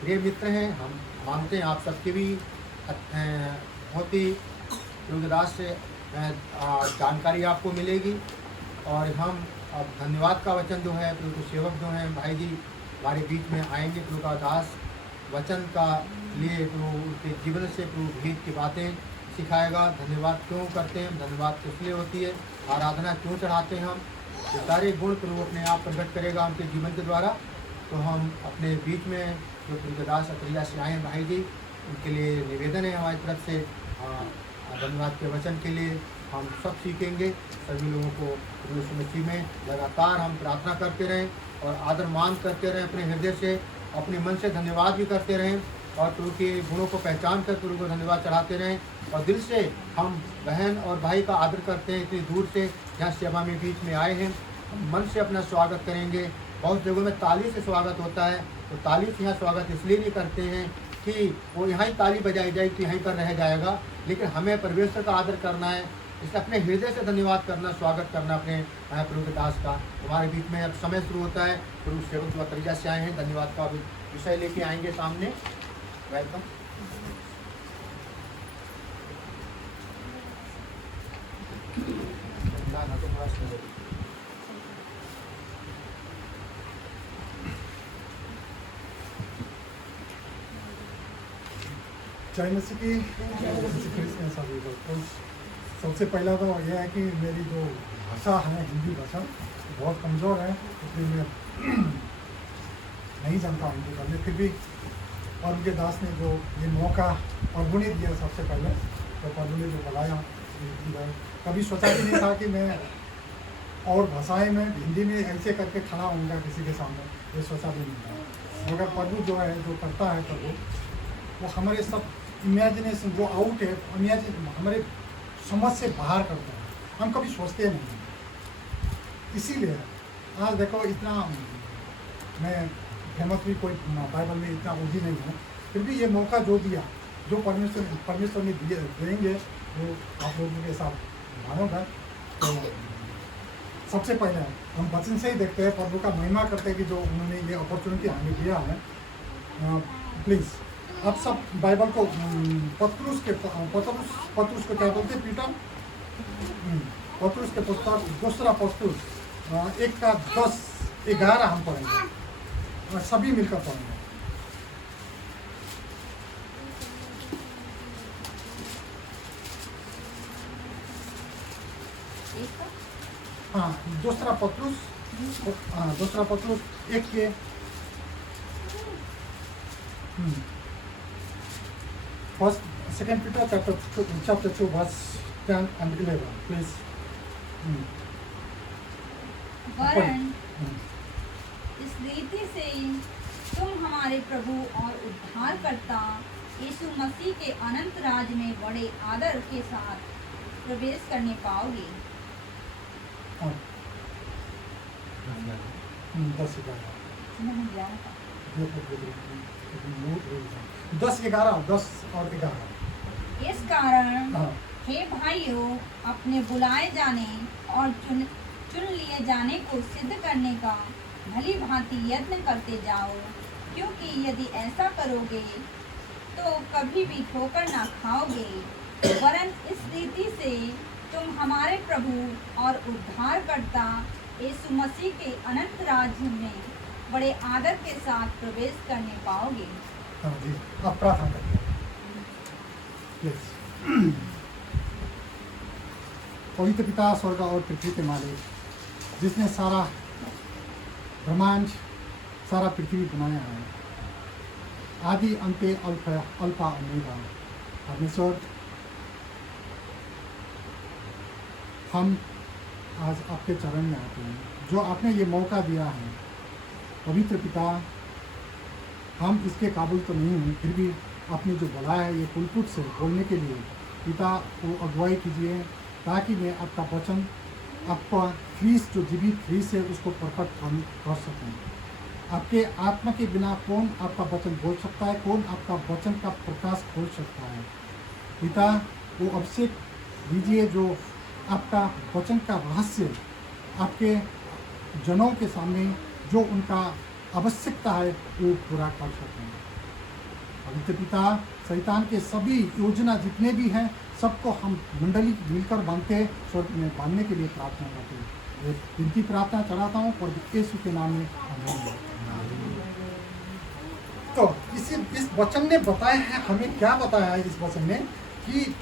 प्रिय मित्र हैं, हम मानते हैं आप सबकी भी बहुत ही योगदास से जानकारी आपको मिलेगी। और हम अब धन्यवाद का वचन जो है प्रभु के सेवक जो हैं भाई जी हमारे बीच में आएंगे, प्रभु का दास वचन का लिए प्रभु उनके जीवन से प्रभु भीत की बातें सिखाएगा। धन्यवाद क्यों करते हैं, धन्यवाद किस लिए होती है, आराधना क्यों चढ़ाते हैं हम, ये सारे गुण प्रभु अपने आप प्रकट करेगा उनके जीवन के द्वारा। तो हम अपने बीच में जो प्रभु के दास अतरिया से आए हैं भाई जी, उनके लिए निवेदन है हमारी तरफ से धन्यवाद के वचन के लिए हम सब सीखेंगे। सभी लोगों को प्रभु यीशु मसीह में लगातार हम प्रार्थना करते रहें और आदर मान करते रहें, अपने हृदय से अपने मन से धन्यवाद भी करते रहें और प्रभु के गुणों को पहचान कर प्रभु को धन्यवाद चढ़ाते रहें। और दिल से हम बहन और भाई का आदर करते हैं, इतनी दूर से जहाँ सेवा में बीच में आए हैं, हम मन से अपना स्वागत करेंगे। बहुत जगहों में ताली से स्वागत होता है, तो ताली से यहाँ स्वागत इसलिए नहीं करते हैं कि वो यहाँ ही ताली बजाई जाएगी तो यहीं पर रह जाएगा, लेकिन हमें परमेश्वर का आदर करना है, इसलिए अपने हृदय से धन्यवाद करना, स्वागत करना अपने प्रभु के दास का। हमारे बीच में अब समय शुरू होता है, प्रभु सेवक जो तरीका से आए हैं धन्यवाद का विषय लेके आएंगे सामने। वेलकम। जय मसीह की सभी लोग। तो सबसे पहला तो यह है कि मेरी जो भाषा है हिंदी भाषा बहुत कमज़ोर है, इसलिए मैं नहीं जानता हिंदी करने। फिर भी और उनके दास ने जो ये मौका प्रभु ने दिया, सबसे पहले तो प्रभु ने जो बुलाया, कभी सोचा भी नहीं था कि मैं और भाषाएं में हिंदी में ऐसे करके खड़ा होऊंगा किसी के सामने, ये सोचा भी नहीं था। मगर प्रभु जो है जो करता है प्रभु, वो हमारे सब इमेजिनेशन जो आउट है, हमारे समझ से बाहर करता है, हम कभी सोचते नहीं। इसीलिए आज देखो इतना मैं फेमस भी कोई बाइबल में इतना उलझी नहीं हूँ, फिर भी ये मौका जो दिया, जो परमेश्वर ने देंगे वो आप लोगों के साथ मानोगा। तो सबसे पहले हम वचन से ही देखते हैं, प्रभु का महिमा करते हैं कि जो उन्होंने ये अपॉर्चुनिटी हमें दिया है। प्लीज़ आप सब बाइबल को पत्रुस को क्या बोलते हैं, पीटर पत्रुस के पुस्तक दूसरा पत्रुस 1:10-11 हम पढ़ेंगे और सभी मिलकर पढ़ेंगे। हाँ, दूसरा पत्रुस 1 के Second Peter chapter 2 verse 10 and 11, please. वरन इस रीति से तुम हमारे प्रभु और उद्धारकर्ता यीशु मसीह के अनंत राज में बड़े आदर के साथ प्रवेश करने पाओगे। 10 और 11। इस कारण हे भाइयों, अपने बुलाए जाने और चुन लिए जाने को सिद्ध करने का भली भांति यत्न करते जाओ, क्योंकि यदि ऐसा करोगे तो कभी भी ठोकर ना खाओगे। वरन इस रीति से तुम हमारे प्रभु और उद्धारकर्ता यीशु मसीह के अनंत राज्य में बड़े आदर के साथ प्रवेश करने पाओगे। हाँ जी, आप प्रार्थना करते हैं। पवित्र पिता, स्वर्ग और पृथ्वी के मालिक, जिसने सारा ब्रह्मांड, सारा पृथ्वी बनाया है, आदि अंत्य अल्फा ओमेगा, परमेश्वर, हम आज आपके चरण में आते हैं, जो आपने ये मौका दिया है। पवित्र पिता, हम इसके काबिल तो नहीं हैं, फिर भी आपने जो बुलाया है ये पुलपुट से बोलने के लिए, पिता को अगुवाई कीजिए, ताकि मैं आपका वचन, आपका फीस जो जीवित फीस है उसको प्रकट कर सकूँ। आपके आत्मा के बिना कौन आपका वचन बोल सकता है, कौन आपका वचन का प्रकाश खोल सकता है। पिता, वो अभिषेक दीजिए जो आपका वचन का रहस्य आपके जनों के सामने जो उनका आवश्यकता है वो पूरा कर सकें। पवित्र पिता, शैतान के सभी योजना जितने भी हैं सबको हम मंडली मिलकर बांधते हैं, स्वर्ग में बांधने के लिए प्रार्थना करते हैं। ये इनकी प्रार्थना चढ़ाता हूँ और यीशु के नाम में आमीन। तो इस वचन ने बताया है, हमें क्या बताया है इस वचन ने कि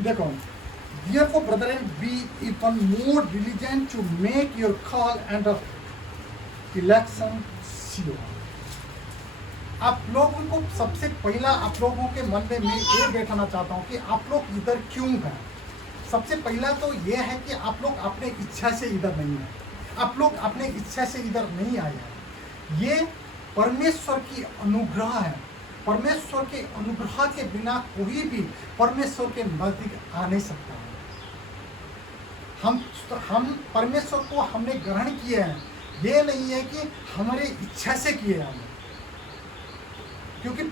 देखो, therefore brethren be even more diligent to make your call and election sure। आप लोगों को सबसे पहला आप लोगों के मन में मैं ये बैठाना चाहता हूँ कि आप लोग इधर क्यों हैं। सबसे पहला तो ये है कि आप लोग अपने इच्छा से इधर नहीं हैं, आप लोग अपने इच्छा से इधर नहीं आए हैं। ये परमेश्वर की अनुग्रह है। परमेश्वर के अनुग्रह के बिना कोई भी परमेश्वर के नजदीक आ नहीं सकता है। हम परमेश्वर को हमने ग्रहण किए हैं, ये नहीं है कि हमारे इच्छा से किए हैं हमने, क्योंकि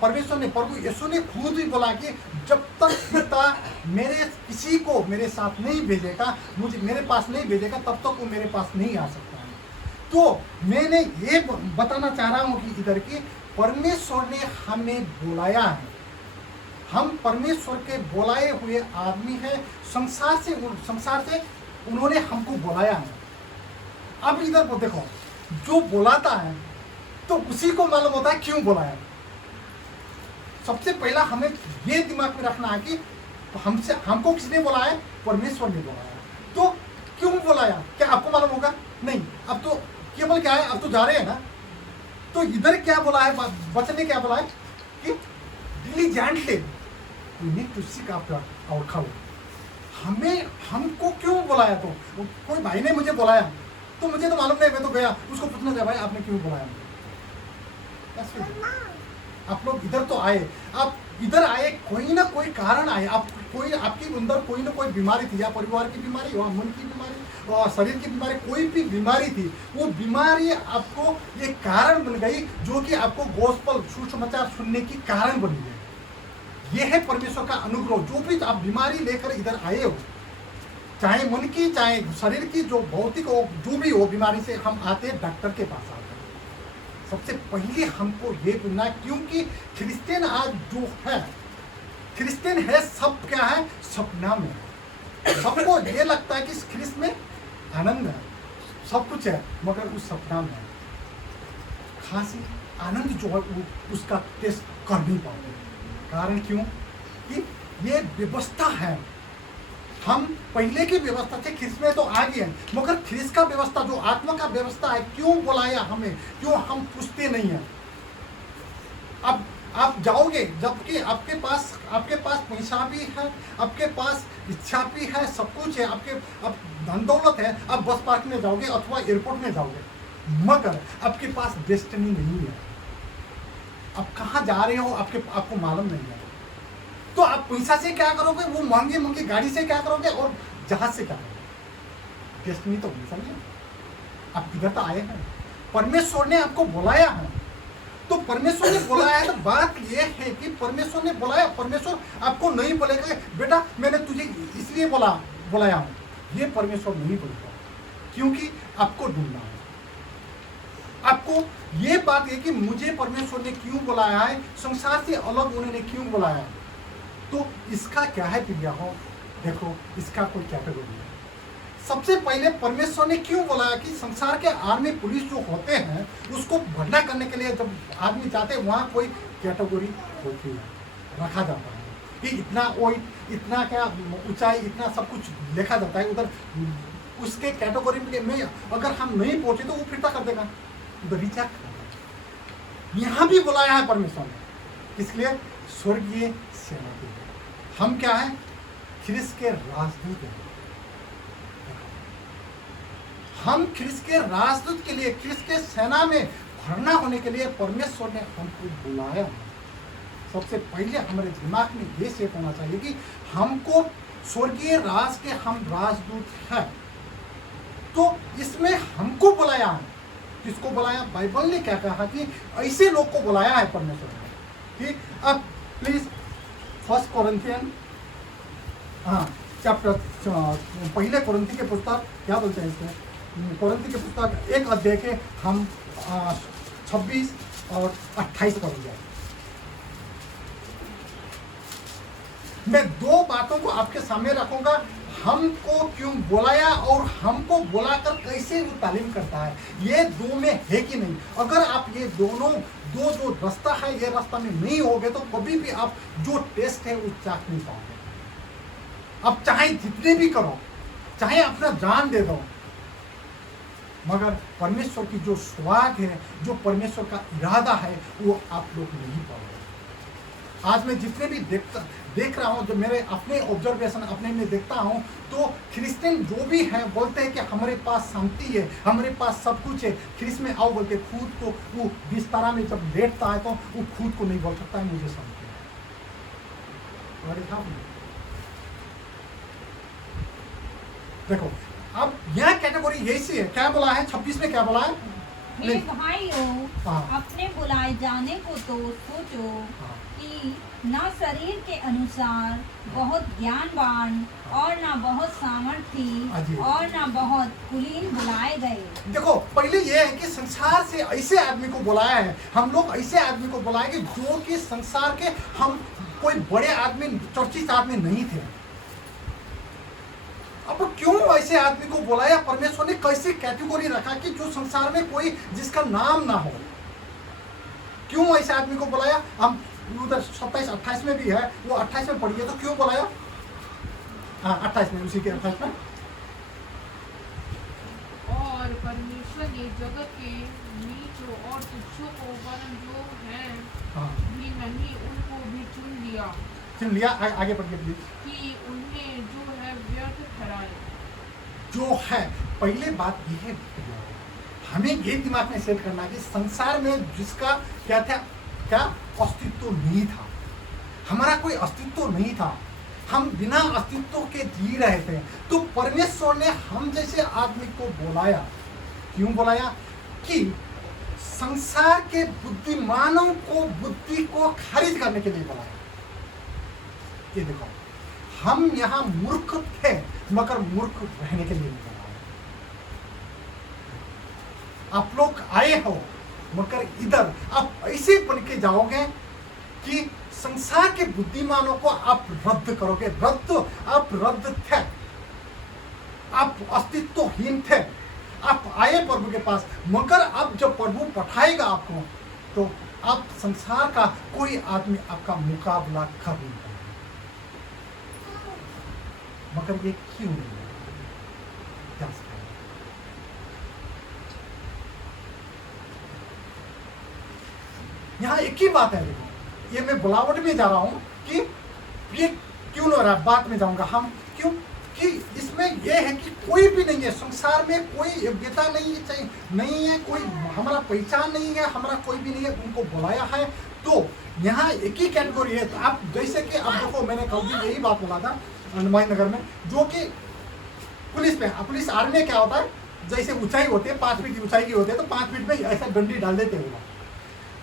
परमेश्वर ने, प्रभु यीशु ने खुद ही बोला कि जब तक पिता मेरे किसी को मेरे साथ नहीं भेजेगा, मुझे मेरे पास नहीं भेजेगा, तब तक वो मेरे पास नहीं आ सकता है। तो मैंने ये बताना चाह रहा हूँ कि इधर की परमेश्वर ने हमें बुलाया है, हम परमेश्वर के बुलाए हुए आदमी हैं। संसार से उन्होंने हमको बुलाया है। अब इधर को देखो, जो बुलाता है तो उसी को मालूम होता है क्यों बुलाया। सबसे पहला हमें ये दिमाग में रखना है कि हमको किसने बुलाया? परमेश्वर ने बुलाया। तो क्यों बुलाया? क्या आपको मालूम होगा? नहीं। अब तो केवल क्या है, अब तो जा रहे हैं ना। तो इधर क्या बोला है, वचन ने क्या बोला है कि diligently we need to seek after our call। हमको क्यों बुलाया? तो कोई भाई ने मुझे बुलाया तो मुझे तो मालूम नहीं, मैं तो गया, उसको पूछना चाहिए भाई आपने क्यों बुलाया? आप लोग इधर तो आए, आप इधर आए कोई ना कोई कारण आए। आप कोई आपके अंदर कोई ना कोई बीमारी थी, या परिवार की बीमारी, या मन की बीमारी, और शरीर की बीमारी, कोई भी बीमारी थी। वो बीमारी आपको ये कारण बन गई जो कि आपको गॉस्पेल सुसमाचार सुनने की कारण बन गई। ये है परमेश्वर का अनुग्रह। जो भी आप बीमारी लेकर इधर आए हो, चाहे मन की चाहे शरीर की, जो भौतिक हो, जो भी हो बीमारी से हम आते हैं डॉक्टर के पास आते हैं। सबसे पहले हमको ये बोलना, क्योंकि क्रिश्चियन आज जो है, क्रिश्चियन है सब क्या है, सपना में। सबको ये लगता है कि इस ख्रिस्त में आनंद है, सब कुछ है, मगर उस सपना में खासी आनंद जो है उसका टेस्ट कर नहीं पाते। कारण क्यों? कि ये व्यवस्था है। हम पहले की व्यवस्था थे, ख्रिस्त में तो आ गए हैं, मगर ख्रिस्त का व्यवस्था जो आत्मा का व्यवस्था है, क्यों बुलाया हमें, क्यों हम पूछते नहीं हैं। अब आप जाओगे जबकि आपके पास पैसा भी है, आपके पास इच्छा भी है, सब कुछ है, अब धन दौलत है, आप बस पार्क में जाओगे अथवा एयरपोर्ट में जाओगे, मगर आपके पास डेस्टिनी नहीं है। आप कहाँ जा रहे हो आपको मालूम नहीं है। तो आप पैसा से क्या करोगे, वो महंगी गाड़ी से क्या करोगे, और जहाज से क्या करोगे? डेस्टिनी तो पैसा नहीं है। आप इधर तो आए हैं, परमेश्वर ने आपको बुलाया है। तो परमेश्वर ने बुलाया है, तो बात यह है कि परमेश्वर ने बुलाया। परमेश्वर आपको नहीं बोलेगा बेटा मैंने तुझे इसलिए बुलाया हूँ, ये परमेश्वर नहीं बोलेगा, क्योंकि आपको ढूंढना है। आपको ये बात है कि मुझे परमेश्वर ने क्यों बुलाया है, संसार से अलग उन्होंने क्यों बुलाया है। तो इसका क्या है प्रिया हो, देखो इसका कोई कैटेगरी है। सबसे पहले परमेश्वर ने क्यों बुलाया कि संसार के आर्मी पुलिस जो होते हैं उसको भरना करने के लिए जब आदमी जाते हैं, वहाँ कोई कैटेगरी होती है, रखा जाता है कि इतना क्या ऊंचाई, इतना सब कुछ लिखा जाता है। उधर उसके कैटेगरी में अगर हम नहीं पहुंचे तो वो फिरता कर देगा, उधर रिजेक्ट। यहाँ भी बुलाया है परमेश्वर ने, इसलिए स्वर्गीय सेना के हम क्या है, ख्रिस्त के राजदूत हैं। हम ख्रिस्त के राजदूत के लिए, ख्रिस्त के सेना में भरना होने के लिए परमेश्वर ने हमको बुलाया है। सबसे पहले हमारे दिमाग में ये सेट होना चाहिए कि हमको स्वर्गीय राज के हम राजदूत हैं। तो इसमें हमको बुलाया है। किसको बुलाया? बाइबल ने क्या कहा कि ऐसे लोग को बुलाया है परमेश्वर ने। ठीक, अब प्लीज 1 कोरिन्थियन चैप्टर, पहले कोरिन्थी के पुस्तक क्या बोलते हैं इसमें, कोरिन्थी के पुस्तक 1 अध्याय के हम 26 और 28 पढ़ जाए। मैं दो बातों को आपके सामने रखूंगा, हमको क्यों बुलाया और हमको बुलाकर कैसे वो तालीम करता है, ये दो में है कि नहीं। अगर आप ये दोनों दो जो रास्ता है ये रास्ता में नहीं होगे तो कभी भी आप जो टेस्ट है वो चाक नहीं पाओगे। अब चाहे जितने भी करो, चाहे अपना जान दे दो, मगर परमेश्वर की जो स्वाद है, जो परमेश्वर का इरादा है, वो आप लोग नहीं पाओगे। आज मैं जितने भी देख रहा हूँ, जो मेरे अपने ऑब्जर्वेशन अपने में देखता हूँ, तो क्रिश्चियन जो भी है बोलते हैं कि हमारे पास शांति है, हमारे पास सब कुछ है। ख्रिस्त में आओ बोलते, खुद को वो बिस्तारा में जब लेटता है तो वो खुद को नहीं बोल सकता है मुझे शांति है। देखो अब यह कैटेगरी ऐसी है, क्या बोला है 26 में, क्या बोला है? हे भाइयों, हाँ। अपने बुलाए जाने को तो सोचो कि न शरीर के अनुसार बहुत ज्ञानवान और न बहुत सामर्थी और न बहुत कुलीन बुलाए गए। देखो पहले ये है कि संसार से ऐसे आदमी को बुलाया है, हम लोग ऐसे आदमी को बुलाएंगे जो कि संसार के, हम कोई बड़े आदमी चर्चित आदमी नहीं थे। अब क्यों ऐसे आदमी को बुलाया? परमेश्वर ने कैसी कैटेगरी रखा कि जो संसार में कोई जिसका नाम ना हो, क्यों ऐसे आदमी को बुलाया? हम उधर 27-28 में भी है, वो 28 में पढ़िए तो क्यों बुलाया? हाँ 28 में, उसी के 28 में। और परमेश्वर ने जगत के नीचों और तुच्छों को वरन जो हैं भी नहीं, उनको भी चुन लिया। आगे पढ़िए प्लीज। कि उन्हें जो है व्यर्थ ठहराए। जो है, पहले बात यह है, हमें ये दिमाग में सेट करना कि संसार में जिसका क्या था, क्या अस्तित्व नहीं था, हमारा कोई अस्तित्व नहीं था, हम बिना अस्तित्व के जी रहे थे, तो परमेश्वर ने हम जैसे आदमी को बुलाया। क्यों बुलाया? कि संसार के बुद्धिमानों को बुद्धि को खारिज करने के लिए बुलाया। ये देखो, हम यहाँ मूर्ख थे मगर मूर्ख रहने के लिए नहीं बुलाया। आप लोग आए हो मगर इधर आप ऐसे बन के जाओगे कि संसार के बुद्धिमानों को आप रद्द करोगे। आप रद्द थे, आप अस्तित्वहीन थे, आप आए प्रभु के पास, मगर अब जब प्रभु पठाएगा आपको तो आप संसार का कोई आदमी आपका मुकाबला कर नहीं पाएगा। मगर ये क्यों नहीं है? यहाँ एक ही बात है। देखो ये मैं बुलावट में जा रहा हूं कि ये क्यों नहीं हो रहा, बात में जाऊंगा हम क्यों कि इसमें यह है कि कोई भी नहीं है संसार में, कोई योग्यता नहीं है, कोई हमारा पहचान नहीं है, हमारा कोई भी नहीं है, उनको बुलाया है। तो यहाँ एक ही कैटेगरी है। तो आप जैसे कि अब देखो, मैंने कल भी यही बात बोला था हनुमान नगर में, जो कि पुलिस आर्मी में क्या होता है, जैसे ऊंचाई होती है 5 फीट की ऊंचाई की होती है, तो 5 फीट में ऐसा डंडी डाल देते हैं,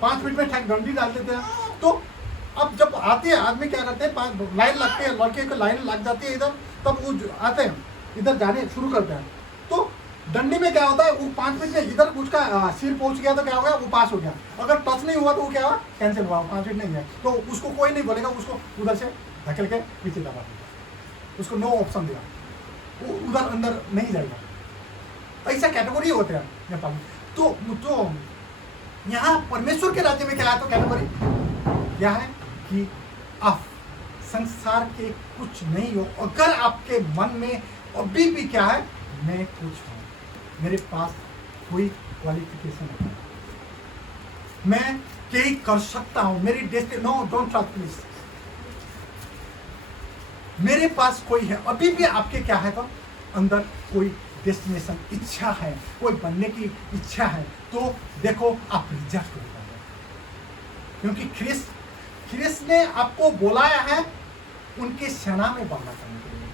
5 फीट में ठैक डंडी डाल देते हैं। तो अब जब आते हैं आदमी क्या करते हैं, 5 लाइन लगते हैं, लड़के को लाइन लग जाती है इधर, तब वो आते हैं इधर जाने शुरू करते हैं। तो डंडी में क्या होता है, वो 5 फीट में इधर उसका सिर पहुंच गया तो क्या हो गया, वो पास हो गया। अगर टच नहीं हुआ तो वो क्या हुआ, कैंसिल हुआ, 5 फीट नहीं है, तो उसको कोई नहीं बोलेगा, उसको उधर से धकेल के पीछे दबा देगा, उसको नो ऑप्शन देगा, वो उधर अंदर नहीं जाएगा। ऐसा कैटेगरी होते हैं नेपाल में। तो यहाँ परमेश्वर के राज्य में क्या है, तो कैटेगरी क्या है कि आप संसार के कुछ नहीं हो। अगर आपके मन में अभी भी क्या है, मैं कुछ हूँ, मेरे पास कोई क्वालिफिकेशन नहीं, मैं यही कर सकता हूँ, मेरी destiny, no don't trust please, मेरे पास कोई है, अभी भी आपके क्या है, तो अंदर कोई डेस्टिनेशन इच्छा है, कोई बनने की इच्छा है, तो देखो आप रिजेक्ट कर पाओगे। क्योंकि ख्रिस्त ने आपको बुलाया है उनके सेना में बनना करने के लिए,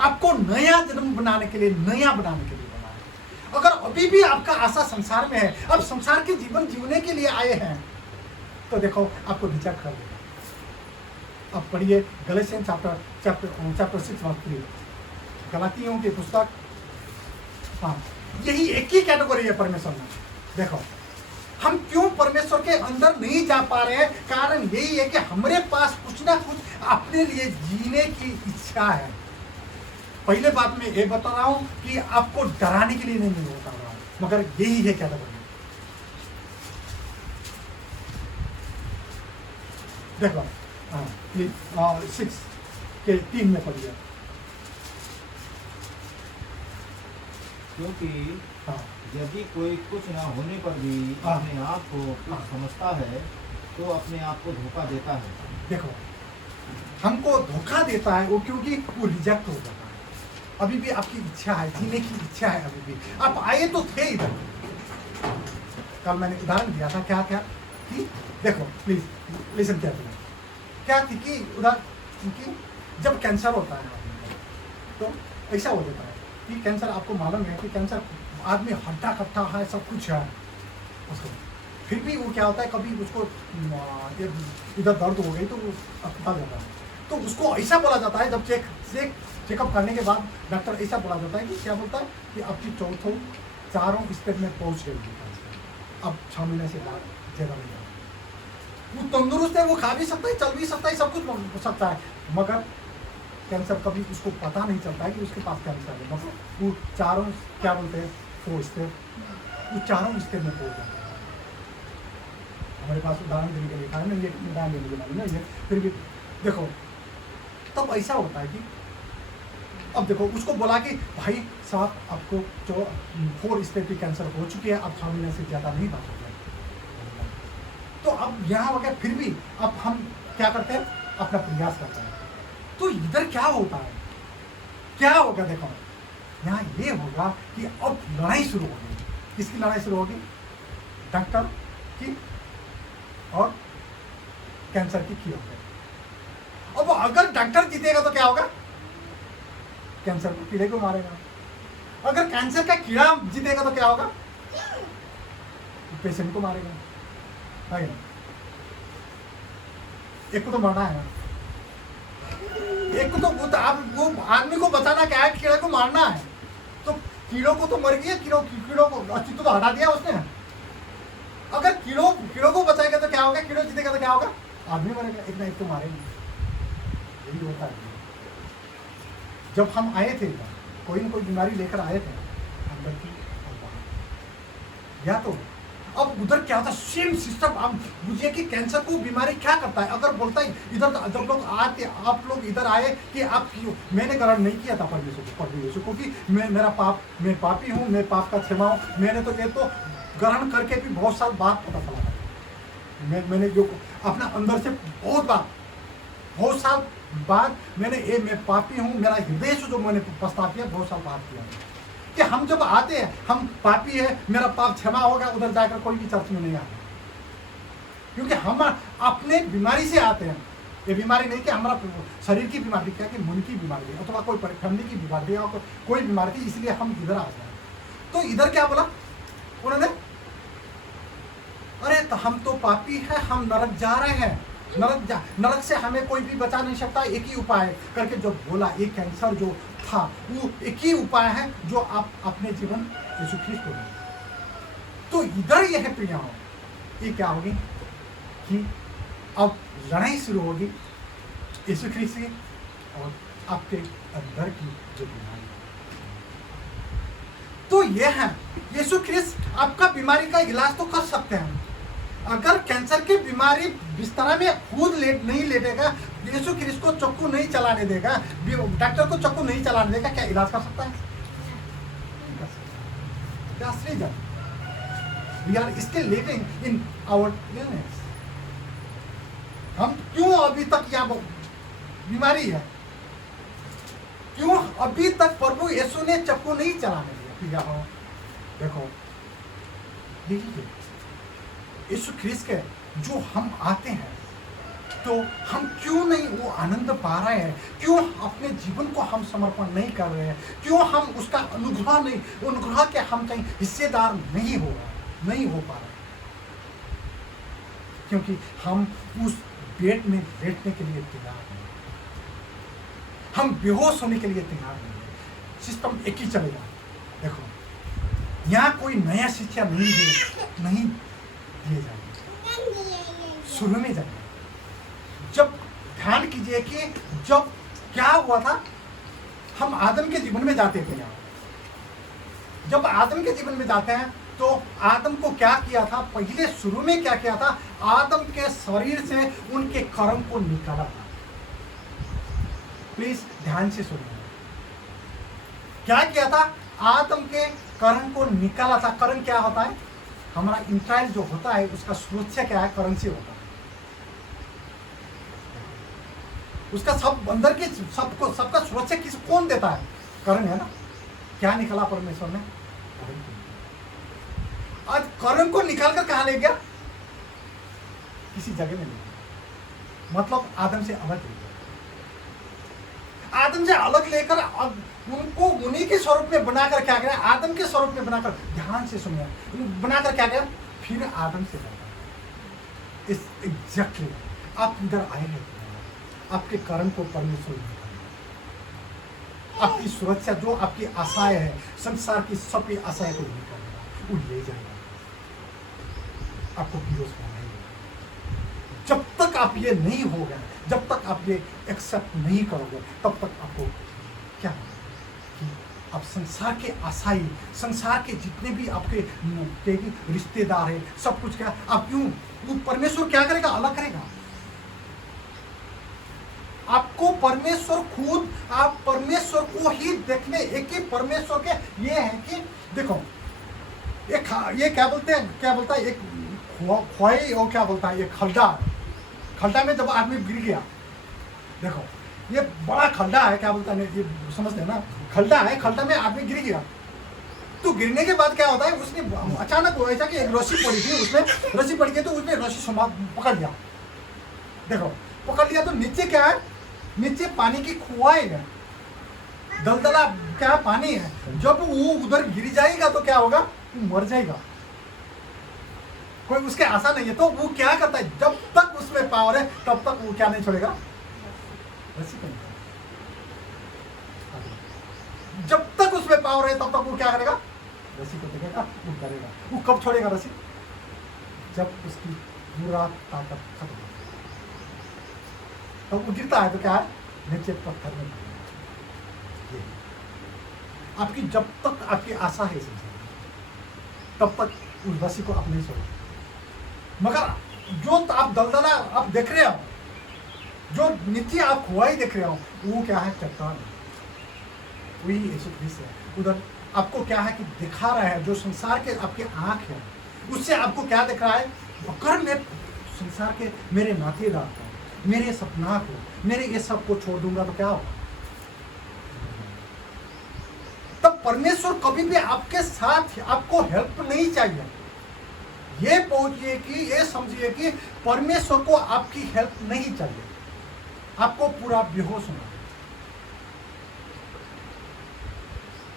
आपको नया जन्म बनाने के लिए, नया बनाने के लिए बनाया। अगर अभी भी आपका आशा संसार में है, अब संसार के जीवन जीवने के लिए आए हैं, तो देखो आपको रिजेक्ट कर देगा। अब पढ़िए गलातियन चैप्टर 6 वर्स 3, गलातियों की पुस्तक। हाँ, यही एक ही कैटेगरी है परमेश्वर में। देखो हम क्यों परमेश्वर के अंदर नहीं जा पा रहे हैं? कारण यही है कि हमारे पास कुछ ना कुछ अपने लिए जीने की इच्छा है। पहले बात मैं ये बता रहा हूं कि आपको डराने के लिए नहीं बता रहा हूं, मगर यही है क्या था। देखो प्लीज 6 के 3 में पढ़िए। क्योंकि हाँ यदि कोई कुछ न होने पर भी हाँ। अपने आप को कुछ समझता है तो अपने आप को धोखा देता है। देखो, हमको धोखा देता है वो, क्योंकि वो रिजेक्ट हो जाता है। अभी भी आपकी इच्छा है, जीने की इच्छा है, अभी भी आप आए तो थे इधर। कल मैंने उदाहरण दिया था, क्या क्या कि देखो प्लीज लिसन किया तुमने, क्या थी कि उधर कि जब कैंसर होता है तो ऐसा हो जाता है कि कैंसर, आपको मालूम है कि कैंसर आदमी हड्डा कट्टा है, सब कुछ है उसको, फिर भी वो क्या होता है, कभी उसको इधर दर्द हो गई तो वो अस्पताल जाता है, तो उसको ऐसा बोला जाता है, जब चेकअप करने के बाद डॉक्टर ऐसा बोला जाता है कि क्या बोलता है कि आपकी 4 स्टेप में पहुंच गई है, अब 6 महीने से बाद ज़्यादा नहीं है। वो तंदुरुस्त है, वो खा भी सकता है, चल भी सकता है, सब कुछ हो सकता है, मगर कैंसर कभी उसको पता नहीं चलता है कि उसके पास कैंसर है। मतलब वो 4 क्या बोलते हैं 4 स्टेप, वो 4 स्टेप में पहुंच जाता है। हमारे पास उदाहरण देने के लिए लिखा है, मैं ये उदाहरण देने के लिए नहीं है, फिर भी देखो तब ऐसा होता है कि अब देखो उसको बोला कि भाई साहब आपको जो 4 स्टेप की कैंसर हो चुकी है, अब 6 महीने से ज़्यादा नहीं बात हो गया। तो अब यहाँ वगैरह फिर भी अब हम क्या करते हैं, अपना प्रयास करते हैं। तो इधर क्या होता है, क्या होगा, देखो यहाँ ये होगा कि अब लड़ाई शुरू होगी। किसकी लड़ाई शुरू होगी? डॉक्टर की और कैंसर की होगी। अब अगर डॉक्टर जीतेगा तो क्या होगा? कैंसर को कीड़े को मारेगा। अगर कैंसर का कीड़ा जीतेगा तो क्या होगा? पेशेंट को मारेगा, है ना? एक को तो मरना है ना, एक को तो आप वो आदमी को बचाना क्या है, कीड़े को मारना है। तो कीड़ों को तो मर गया, कीड़ों को अस्तित्व तो हटा दिया उसने। अगर कीड़ों को बचाएगा तो क्या होगा? कीड़ों जीतेगा तो क्या होगा? आदमी मरेगा, एक ना एक तो मारेंगे। यही होता है। जब हम आए थे कोई ना कोई बीमारी लेकर आए थे अंदर की, या तो अब उधर क्या होता है, सेम सिस्टम। आप बुझिए कि कैंसर को बीमारी क्या करता है। अगर बोलता है इधर, जब लोग आते, आप लोग इधर आए कि आप क्यों, मैंने ग्रहण नहीं किया था परमेश्वर को, क्योंकि मैं पापी हूँ, मैं पाप का क्षमा हूँ। मैंने तो ये तो ग्रहण करके भी बहुत साल बाद पता चला था। मैंने जो अपना अंदर से बहुत साल बाद मैं पापी हूँ, मेरा हृदय से जो मैंने पछतावा किया बहुत साल बाद किया कि हम जब आते हैं, हम पापी है, मेरा पाप क्षमा होगा, उधर जाकर कोई भी चर्च में नहीं आता, क्योंकि हम अपने बीमारी से आते हैं। ये बीमारी नहीं कि हमारा शरीर की बीमारी, क्या कि मन की बीमारी है, अथवा कोई फैमिली की बीमारी है, कोई बीमारी थी, इसलिए हम इधर आ जाए। तो इधर क्या बोला उन्होंने, अरे तो हम तो पापी है, हम नरक जा रहे हैं, नरक से हमें कोई भी बचा नहीं सकता, एक ही उपाय करके जब बोला, एक कैंसर जो था वो एक ही उपाय है जो आप अपने जीवन यीशु ख्रीष्ट को दें। तो इधर यह है प्रिया, ये क्या होगी कि अब लड़ाई शुरू होगी यीशु ख्रीष्ट से और आपके अंदर की जो बीमारी। तो यह है यीशु ख्रीष्ट आपका बीमारी का इलाज तो कर सकते हैं। अगर कैंसर की बीमारी बिस्तर में खुद नहीं लेटेगा, यीशु ख्रीष्ट को चक्कू नहीं चलाने देगा, डॉक्टर को चक्कू नहीं चलाने देगा, क्या इलाज कर सकता है? That's reason we are still living in our illness. हम क्यों अभी तक यहाँ बीमारी है, क्यों अभी तक प्रभु यीशु ने चक्कू नहीं चलाने दिया? देखो देखिए, यीशु ख्रीष्ट के जो हम आते हैं तो हम क्यों नहीं वो आनंद पा रहे हैं? क्यों अपने जीवन को हम समर्पण नहीं कर रहे हैं? क्यों हम उसका अनुग्रह के हम कहीं हिस्सेदार नहीं हो पा रहे? क्योंकि हम उस बेड में बैठने के लिए तैयार नहीं, हम बेहोश होने के लिए तैयार नहीं। सिस्टम एक ही चलेगा। देखो यहाँ कोई नया शिक्षा नहीं है, नहीं दिए जाएंगे। शुरू में जाएंगे। जब ध्यान कीजिए कि जब क्या हुआ था, हम आदम के जीवन में जाते थे यहाँ। जब आदम के जीवन में जाते हैं तो आदम को क्या किया था, पहले शुरू में क्या किया था, आदम के शरीर से उनके कर्म को निकाला था। प्लीज ध्यान से सुनिए, क्या किया था, आदम के कर्म को निकाला था। कर्म क्या होता है, हमारा इंटाइल जो होता है उसका सुरक्षा क्या है, कर्म से होता है। उसका सब अंदर के सबका सुरक्षा कौन देता है, कर्म है ना। क्या निकाला परमेश्वर ने, कर्म को। आज कर्म को निकाल कर कहां ले गया, किसी जगह में ले गया, मतलब आदम से अलग ले गया। आदम से अलग लेकर उनको उन्हीं के स्वरूप में बनाकर क्या गया, आदम के स्वरूप में बनाकर, ध्यान से सुनिए, बनाकर क्या गया, फिर आदम से बना। इस एग्जैक्टली आप इधर आए हैं, आपके कर्म को परमेश्वर ने, आपकी सुरक्षा जो आपकी आशाएं है, संसार की सभी आशाएं को निकालेगा, वो ले जाएगा, आपको पीरोज बनाएगा। जब तक आप ये नहीं होगा, जब तक आप ये एक्सेप्ट नहीं करोगे, तब तक आपको क्या होगा कि आप संसार के आशाई, संसार के जितने भी आपके रिश्तेदार है, सब कुछ क्या आप क्यों, वो परमेश्वर क्या करेगा, अलग करेगा आपको। परमेश्वर खुद, आप परमेश्वर को ही देखने, एक ही परमेश्वर के ये है कि देखो, ये क्या बोलते हैं, क्या बोलता है, एक खोई और क्या बोलता है, एक खड्डा में जब आदमी गिर गया, देखो ये बड़ा खड्डा है, क्या बोलता है, ये समझते हैं ना, खड्डा है, खड्डा में आदमी गिर गया, तो गिरने के बाद क्या होता है, उसने अचानक ऐसा कि एक रस्सी पड़ी थी, उसमें रस्सी पड़ गई, तो उसने रस्सी पकड़ लिया, देखो पकड़ लिया, तो नीचे क्या है, नीचे पानी की कुआं है, दलदला क्या पानी है। जब वो उधर गिर जाएगा तो क्या होगा, वो मर जाएगा, कोई उसके आशा नहीं है। तो वो क्या करता है, जब तक उसमें पावर है तब तक वो क्या नहीं छोड़ेगा, रस्सी को नहीं। जब तक उसमें पावर है तब तक वो क्या करेगा, रस्सी को देखेगा, वो करेगा। वो कब छोड़ेगा रस्सी, जब उसकी पूरा ताकत खत्म हो, तो वो गिरता है तो क्या है, नीचे पत्थर में। आपकी जब तक आपकी आशा है संसार, तब तक उस रस्सी को आप नहीं छोड़ोगे। मगर जो आप दलदला आप देख रहे हो, जो नीचे आप खुआई देख रहे हो, वो क्या है, चट्टान है, वही यीशु ख्रीस्त है। उधर आपको क्या है कि दिखा रहा है, जो संसार के आपके आंख है, उससे आपको क्या दिख रहा है, अगर मैं संसार के मेरे नातेदार को, मेरे सपना को, मेरे ये सब को छोड़ दूंगा तो क्या होगा। तब परमेश्वर कभी भी आपके साथ, आपको हेल्प नहीं चाहिए। ये पहुंचिए कि ये समझिए कि परमेश्वर को आपकी हेल्प नहीं चाहिए, आपको पूरा बेहोश होना।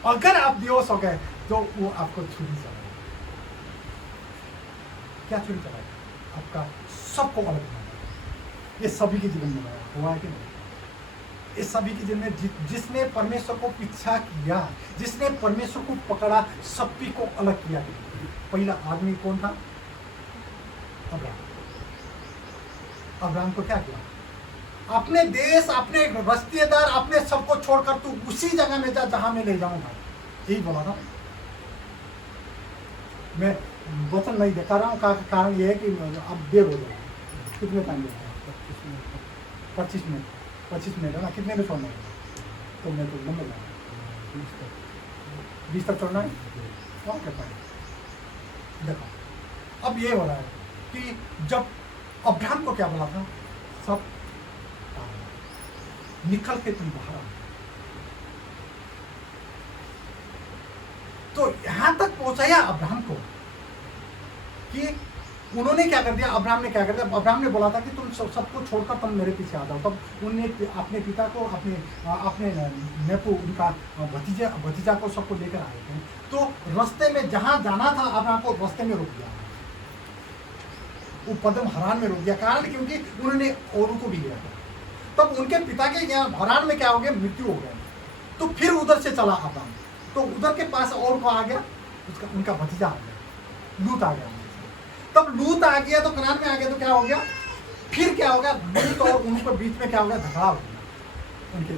अगर आप बेहोश हो गए तो वो आपको छुरी चलाएगा। क्या छुरी चलाएगा, आपका सबको अलग बनाएगा। ये सभी के जीवन में हुआ है कि नहीं, इस सभी के जीवन में जिसने परमेश्वर को पीछा किया, जिसने परमेश्वर को पकड़ा, सभी को अलग किया। पहला आदमी कौन था, अब्राहम को क्या किया, अपने देश, अपने रिश्तेदार, अपने सबको छोड़कर तू उसी जगह में जा जहां मैं ले जाऊंगा, यही बोला था। मैं वचन नहीं दिखा रहा हूँ, कारण यह है कि अब देर हो जाएगा। कितने टाइम देगा, 25 मिनट है ना, कितने में छोड़ना है, तो मैं तो लंबे जाऊँगा, 20 तक छोड़ना है, और क्या पाए। देखो अब ये हो रहा है कि जब अब्राहम को क्या बोला था, सब निकल के तुम बाहर आओ, तो यहां तक पहुंचाया अब्राहम को कि उन्होंने क्या कर दिया, अब्राहम ने क्या कर दिया, अब्राहम ने बोला था कि तुम सबको छोड़कर तुम मेरे पीछे आ जाओ। तब उनने अपने पिता को, अपने नेपो, उनका भतीजा को सबको लेकर आए थे। तो रास्ते में जहां जाना था अब्राहम को, रास्ते में रोक दिया, वो पदम हरान में रोक दिया, कारण क्योंकि उन्होंने औरों को भी लिया था। तब उनके पिता के यहाँ हरान में क्या हो गया, मृत्यु हो गया। तो फिर उधर से चला अब्राहम, तो उधर के पास और को आ गया, उनका भतीजा आ गया, लूत आ गया। तब लूत आ गया तो कनान में आ गया तो क्या हो गया, फिर क्या हो गया, लूत और उनके बीच में क्या हो गया, झगड़ा हो गया उनके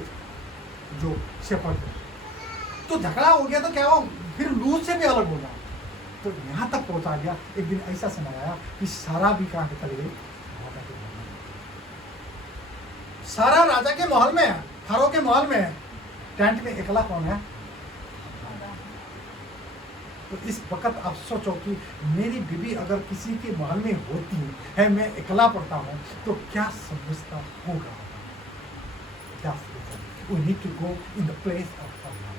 जो शेफर्ड थे। तो झगड़ा हो गया तो क्या हो, फिर लूत से भी अलग हो गया। तो यहाँ तक पहुंचा गया, एक दिन ऐसा समय आया कि सारा भी कहाँ पे चली गई, राजा के महल में। सारा राजा के महल में है, फारो के महल में है, टेंट में अकेला कौन है। तो इस वक्त आप सोचो कि मेरी बीवी अगर किसी के महल में होती है, मैं अकेला पड़ता हूँ, तो क्या समझता होगा, क्या समझता। We need to go in the place of Allah.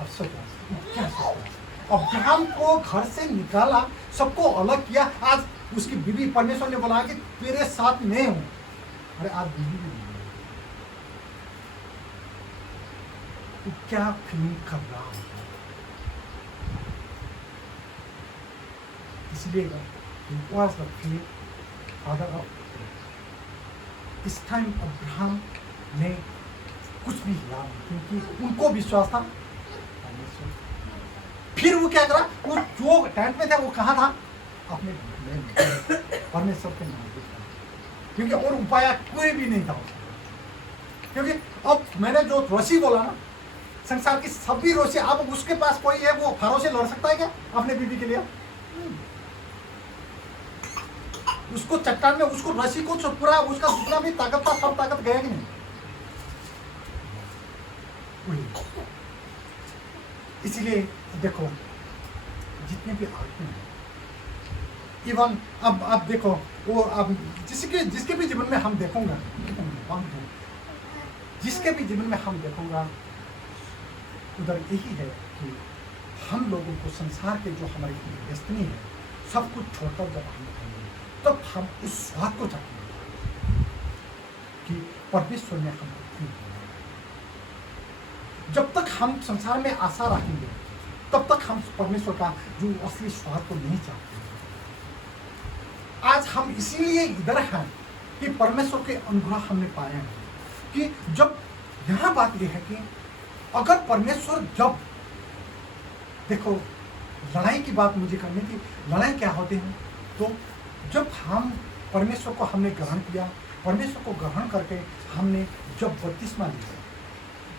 अब सोचो क्या सोचता। अब्राहम को घर से निकाला, सबको अलग किया, आज उसकी बीवी, परमेश्वर ने बोला कि तेरे साथ मैं हूं। अरे आज बीवी भी नहीं है, तो क्या फीलिंग कर रहा हूं। इसलिए फादर ऑफ, इस टाइम अब्राहम ने कुछ भी किया क्योंकि उनको विश्वास था परमेश्वर। फिर वो क्या करा, वो जो टेंट में था वो कहाँ था, अपने परमेश्वर के नजदीक था, क्योंकि और उपाय कोई भी नहीं था उसका। क्योंकि अब मैंने जो रस्सी बोला ना, संसार की सभी रस्सी, अब उसके पास कोई है वो फारो से लड़ सकता है क्या अपने बीवी के लिए। उसको चट्टान में उसको रस्सी को पूरा उसका जितना भी ताकत था सब ताकत गया कि नहीं। इसीलिए देखो जितने भी आदमी हैं, इवन अब देखो वो अब जिसके भी जीवन में हम देखूंगा, जिसके भी जीवन में हम देखूंगा, उधर यही है कि हम लोगों को संसार के जो हमारी डेस्टिनी है सब कुछ छोड़कर जब हम उठेंगे तब हम उस स्वाद को चाहेंगे कि परमेश्वर ने हमको क्यों बनाया। जब तक हम संसार में आशा रखेंगे तब तक हम परमेश्वर का जो असली स्वाद को नहीं चाहते। आज हम इसीलिए इधर हैं कि परमेश्वर के अनुग्रह हमने पाए हैं कि जब यहाँ बात यह है कि अगर परमेश्वर, जब देखो लड़ाई की बात मुझे करनी थी, लड़ाई क्या होती है, तो जब हम परमेश्वर को हमने ग्रहण किया, परमेश्वर को ग्रहण करके हमने जब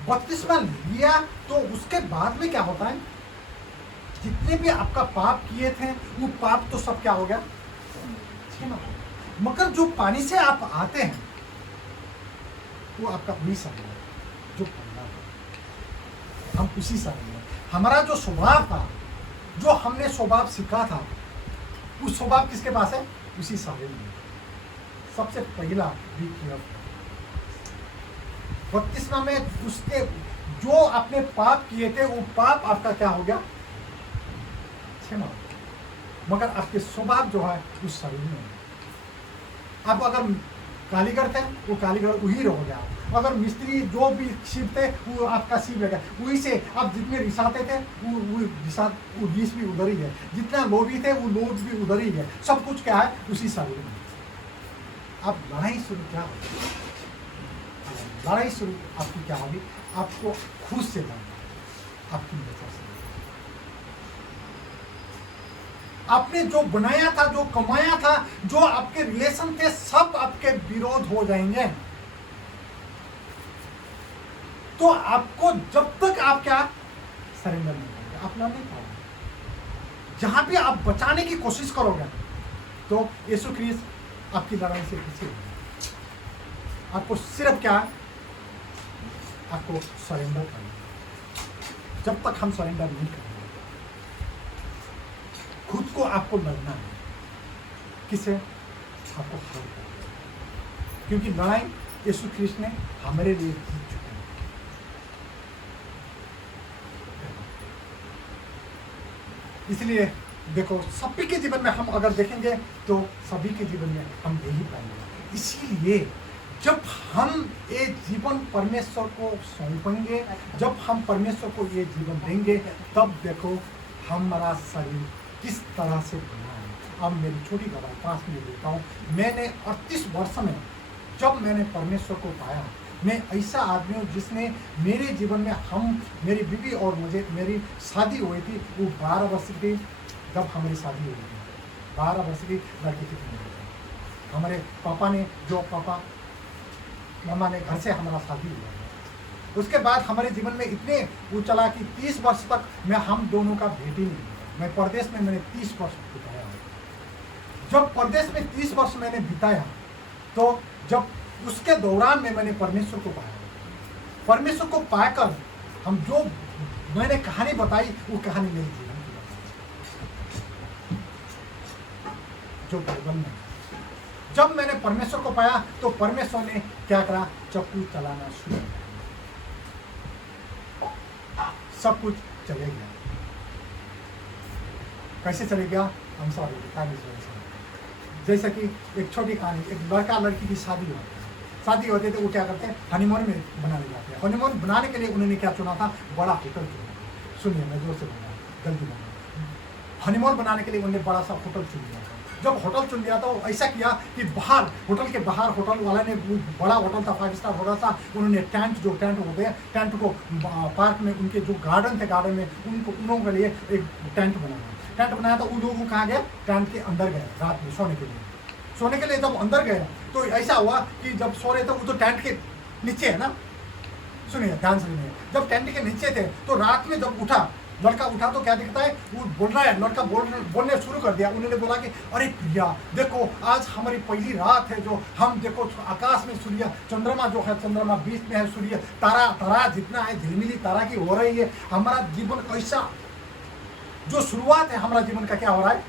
बपतिस्मा लिया तो उसके बाद में क्या होता है, जितने भी आपका पाप किए थे वो पाप तो सब क्या हो गया, मगर जो पानी से आप आते हैं वो आपका वही सब है जो बनना था। हम उसी सब में हमारा जो स्वभाव था, जो हमने स्वभाव सीखा था, उस स्वभाव किसके पास है, उसी सारे में। सबसे पहला भी किया बपतिस्मा में, उसके जो आपने पाप किए थे वो पाप आपका क्या हो गया, क्षमा। मगर आपके स्वभाव जो है उस शरीर में है। आप अगर कारीगर थे वो कारीगर वही रह गया, अगर मिस्त्री जो भी शिव थे वो आपका शिव है, वही से आप जितने रिसाते थे वो रिस भी उधर ही है, जितना लोभी थे वो लोभ भी उधर ही है, सब कुछ क्या है उसी शरीर में। अब लड़ाई शुरू क्या होगी, लड़ाई शुरू आपकी क्या होगी, आपको खुद से लड़ना, आपकी नेचर से। आपने जो बनाया था, जो कमाया था, जो आपके रिलेशन थे, सब आपके विरोध हो जाएंगे। तो आपको जब तक आप क्या सरेंडर नहीं करोगे, अपना नहीं पाओगे। जहां भी आप बचाने की कोशिश करोगे तो यीशु ख्रीस्त आपकी लड़ाई से पीछे होगा। आपको सिर्फ क्या, आपको सरेंडर करना। जब तक हम सरेंडर नहीं करेंगे, खुद को आपको लड़ना है, किसे, आपको हर करना, क्योंकि लड़ाई यीशु ख्रीस्त ने हमारे लिए जीत चुके हैं। इसलिए देखो सभी के जीवन में हम अगर देखेंगे तो सभी के जीवन में हम यही पाएंगे। इसीलिए जब हम ये जीवन परमेश्वर को सौंपेंगे, जब हम परमेश्वर को ये जीवन देंगे, तब देखो हमारा शरीर किस तरह से बना है। अब मेरी छोटी गवाही 5 मिनट देता हूँ। मैंने 38 वर्ष में जब मैंने परमेश्वर को पाया, मैं ऐसा आदमी हूँ जिसने मेरे जीवन में, हम मेरी बीवी और मुझे, मेरी शादी हुई थी वो 12 वर्ष की जब हमारी शादी हुई थी। 12 वर्ष की लड़की की उम्र है। हमारे पापा ने मम्मा ने घर से हमारा शादी हुआ है। उसके बाद हमारे जीवन में इतने वो चला कि 30 वर्ष तक हम दोनों का भेंट ही नहीं हुआ। मैं परदेश में मैंने 30 वर्ष बिताया। जब परदेश में 30 वर्ष मैंने बिताया तो जब उसके दौरान में मैंने परमेश्वर को पाया। परमेश्वर को पाकर हम जो मैंने कहानी बताई वो कहानी मेरे जीवन की है, जो बाइबल में। जब मैंने परमेश्वर को पाया तो परमेश्वर ने क्या करा, चक्कू चलाना शुरू किया, सब कुछ चले गया। कैसे चले गया, हम सॉरी जैसे कि एक छोटी कहानी, एक लड़का लड़की की शादी होती है तो वो क्या करते हैं, हनीमून में बनाने जाते हैं। हनीमून बनाने के लिए उन्होंने क्या चुना था, बड़ा होटल चुना। सुनिए, मैं जोर से बोल रहा हूँ, जल्दी बोल रहा हूँ। हनीमून बनाने के लिए उन्होंने बड़ा सा होटल चुन लिया था। जब होटल चुन लिया तो ऐसा किया कि बाहर होटल के बाहर होटल वाला ने, बड़ा होटल था, 5 स्टार होटल था, उन्होंने टेंट होते हैं, टेंट को पार्क में उनके जो गार्डन थे, गार्डन में उन के लिए एक टेंट बनाया। तो उन लोगों कहाँ गए, टेंट के अंदर गए रात में सोने के लिए जब अंदर गए तो ऐसा हुआ कि जब सो रहे थे वो तो टेंट के नीचे है ना। सुनिए ध्यान से सुनिए, जब टेंट के नीचे थे तो रात में जब लड़का उठा तो क्या दिखता है, वो बोल रहा है, लड़का बोलने शुरू कर दिया। उन्होंने बोला कि अरे प्रिया देखो, आज हमारी पहली रात है, जो हम देखो आकाश में सूर्य चंद्रमा जो है, चंद्रमा बीच में है, सूर्य तारा जितना है, झिलमिली तारा की हो रही है। हमारा जीवन कैसा, जो शुरुआत है हमारा जीवन का क्या हो रहा है,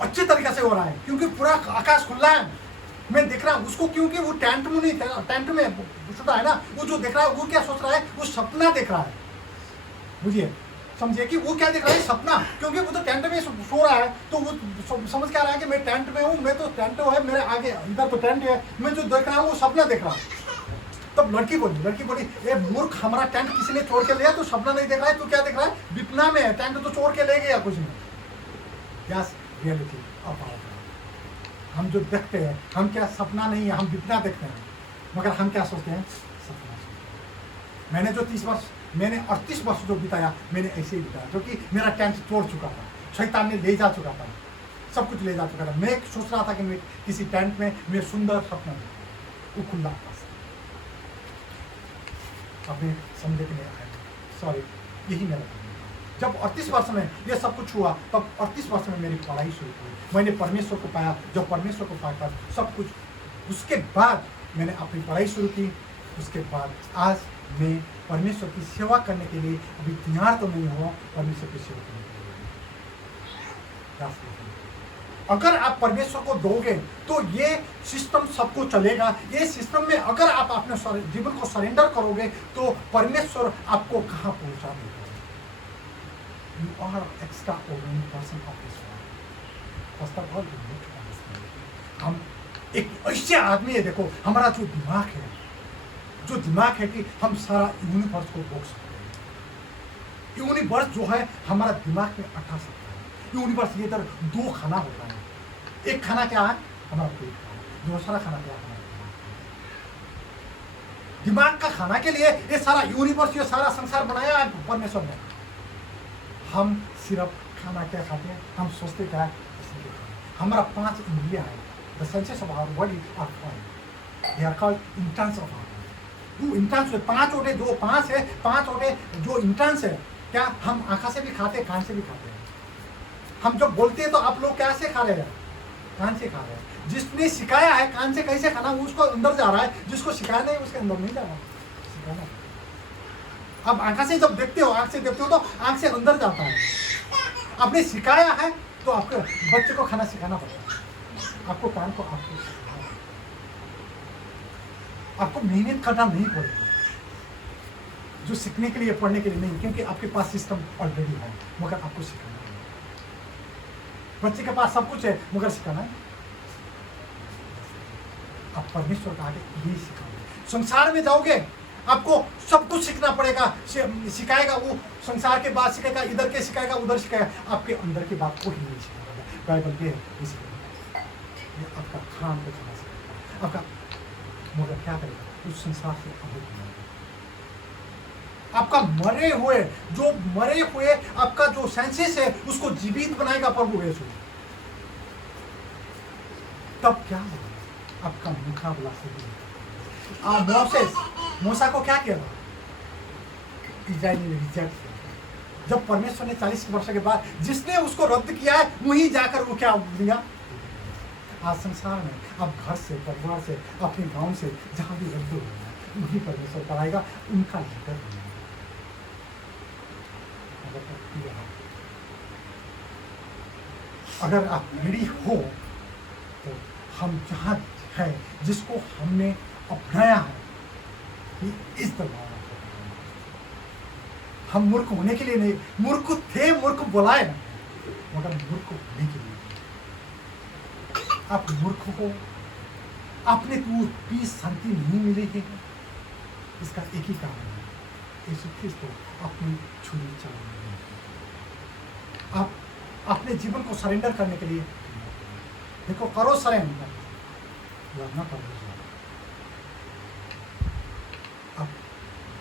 अच्छे तरीके से हो रहा है, क्योंकि पूरा आकाश खुला है। मैं देख रहा हूँ उसको, क्योंकि वो टेंट में सोता है ना, वो जो देख रहा है वो क्या सोच रहा है, वो सपना देख रहा है। बुझिए, समझिए कि वो क्या देख रहा है, सपना। क्योंकि वो तो टेंट में सो रहा है तो वो समझ क्या रहा है कि मैं टेंट में हूँ, मैं तो टेंट है, मेरे आगे इधर तो टेंट है, मैं जो देख रहा हूँ वो सपना देख रहा हूँ। तब लड़की बोली, ये मूर्ख, हमारा टेंट किसी ने चोर के लिया, तो सपना नहीं देख रहा है, तो क्या देख रहा है, विपना में है, टेंट तो चोर के ले गया कुछ नहीं। यस, रियलिटी हम जो देखते हैं, हम क्या सपना नहीं है, हम विपना देखते हैं, मगर हम क्या सोचते हैं, सपना। मैंने जो 38 वर्ष जो बिताया, मैंने ऐसे ही बिताया, जो कि मेरा टेंट तोड़ चुका था, शैतान ने ले जा चुका था, सब कुछ ले जा चुका था। मैं सोच रहा था कि मैं किसी टेंट में मैं सुंदर सपना देखूं, वो खुला था। आपने समझे कि नहीं आया, सॉरी, यही मेरा। जब 38 वर्ष में ये सब कुछ हुआ, तब 38 वर्ष में मेरी पढ़ाई शुरू हुई। मैंने परमेश्वर को पाया। जब परमेश्वर को पाकर सब कुछ, उसके बाद मैंने अपनी पढ़ाई शुरू की। उसके बाद आज मैं परमेश्वर की सेवा करने के लिए अभी तैयार तो नहीं हुआ, परमेश्वर की सेवा करने के लिए। अगर आप परमेश्वर को दोगे तो ये सिस्टम सबको चलेगा। ये सिस्टम में अगर आप अपने जीवन को सरेंडर करोगे तो परमेश्वर आपको कहाँ पहुँचा देगा। You are extraordinary person of this world. First of all, you need to understand. हम एक ऐसे आदमी है, देखो हमारा जो दिमाग है कि हम सारा यूनिवर्स को रोक सकते हैं। यूनिवर्स जो है हमारा दिमाग में अटा सकता है। यूनिवर्स ये इधर 2 खाना होता है। एक खाना क्या है, हमारा पेट का। दूसरा खाना क्या है, दिमाग का खाना के लिए ये सारा यूनिवर्स, ये सारा संसार बनाया है परमेश्वर ने। हम सिर्फ खाना क्या खाते हैं, हम सोचते क्या है, हमारा 5 इंद्रियां हैं। The senses of our body are 5. They are called intense of hour. वो इंटेंस 5 ओटे, जो 5 है, 5 ओटे जो इंटेंस है, क्या हम आँखा से भी खाते हैं, कान से भी खाते हैं। हम जब बोलते हैं तो आप लोग क्या से खा रहे हैं, कान से खा रहे हैं। जिसने सिखाया है कान से कैसे खाना, उसको अंदर जा रहा है, जिसको सिखाया नहीं उसके अंदर नहीं जा रहा, सिखाना। अब आंख से जब देखते हो, आंख से देखते हो तो आंख से अंदर जाता है। आपने सिखाया है तो आपके बच्चे को खाना सिखाना पड़ता है, आपको कान को आपको सिखाना, आपको मेहनत करना नहीं पड़ेगा, जो सीखने के लिए, पढ़ने के लिए नहीं, क्योंकि आपके पास सिस्टम ऑलरेडी है, मगर आपको सिखाना है। बच्चे के पास सब कुछ है मगर सिखाना है। आप परमेश्वर का आगे यही सिखाओगे। संसार में जाओगे आपको सब कुछ सीखना पड़ेगा, सिखाएगा वो, संसार के बात सिखाएगा, इधर के सिखाएगा, उधर सिखाएगा, आपके अंदर की बात को ही नहीं सिखाएगा। बाइबल के ये आपका खान को खाना सिखाएगा, आपका, मगर क्या करेगा, उस संसार से अलग बनाएगा। आपका मरे हुए आपका जो सेंसेस है उसको जीवित बनाएगा प्रभु यीशु। तब क्या हुआ? आपका मुकाबला से मूसा को क्या किया था? इजराइल ने रिजेक्ट किया। जब परमेश्वर ने 40 वर्ष के बाद जिसने उसको रद्द किया है वहीं जाकर वो क्या दिया? आज संसार में आप घर से, परिवार से, अपने गांव से जहां भी रद्द हो गया वही परमेश्वर कराएगा, उनका लीडर बनेगा। अगर आप रेडी हो तो हम जहाँ है, जिसको हमने अपनाया है, इस तरह हम मूर्ख होने के लिए नहीं, मूर्ख थे, मूर्ख बुलाए मगर मूर्ख होने के लिए। आप मूर्ख हो, आपने को पीस शांति नहीं मिली है, इसका एक ही कारण है, यीशु ख्रीस्त अपनी छुरी चलाने। आप अपने जीवन को सरेंडर करने के लिए देखो, करो सरेंडर, लड़ना पड़ेगा। अब